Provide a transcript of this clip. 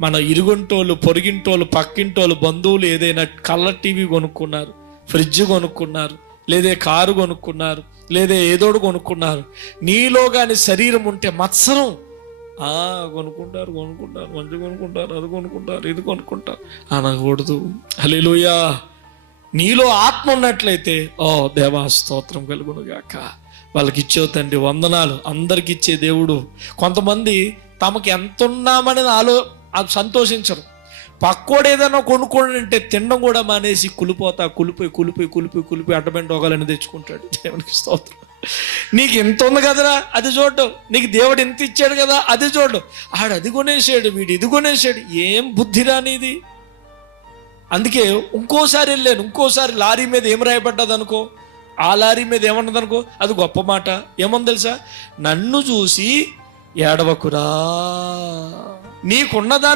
మన ఇరుగుంటోళ్ళు, పొరుగింటోళ్ళు, పక్కింటోళ్ళు, బంధువులు ఏదైనా కలర్ టీవీ కొనుక్కున్నారు, ఫ్రిడ్జ్ కొనుక్కున్నారు, లేదా కారు కొనుక్కున్నారు, లేదా ఏదోడు కొనుక్కున్నారు. నీలో కానీ శరీరం ఉంటే మత్సరం, కొనుక్కుంటారు, మంచి కొనుక్కుంటారు, అది కొనుక్కుంటారు, ఇది కొనుక్కుంటారు అనకూడదు. హల్లెలూయా. నీలో ఆత్మ ఉన్నట్లయితే దేవా స్తోత్రం కలుగును గాక, వాళ్ళకి ఇచ్చేవు తండ్రి వందనాలు. అందరికి ఇచ్చే దేవుడు. కొంతమంది తమకు ఎంత ఉన్నామని సంతోషించరు. పక్కోడు ఏదైనా కొనుక్కోండి అంటే తినడం కూడా మానేసి కులిపోయి అడ్డమైన రోగాలని తెచ్చుకుంటాడు. దేవునికి స్తోత్రం. నీకు ఎంత ఉంది కదరా అది చూడు, నీకు దేవుడు ఎంత ఇచ్చాడు కదా అది చూడు. ఆడు అది కొనేసాడు, వీడు ఇది కొనేసాడు. ఏం బుద్ధి రానిది. అందుకే ఇంకోసారి లారీ మీద ఏం రాయబడ్డది అనుకో, ఆ లారీ మీద ఏమన్నది అనుకో, అది గొప్ప మాట. ఏమని తెలుసా? నన్ను చూసి ఏడవకురా, నీకున్నదాన్ని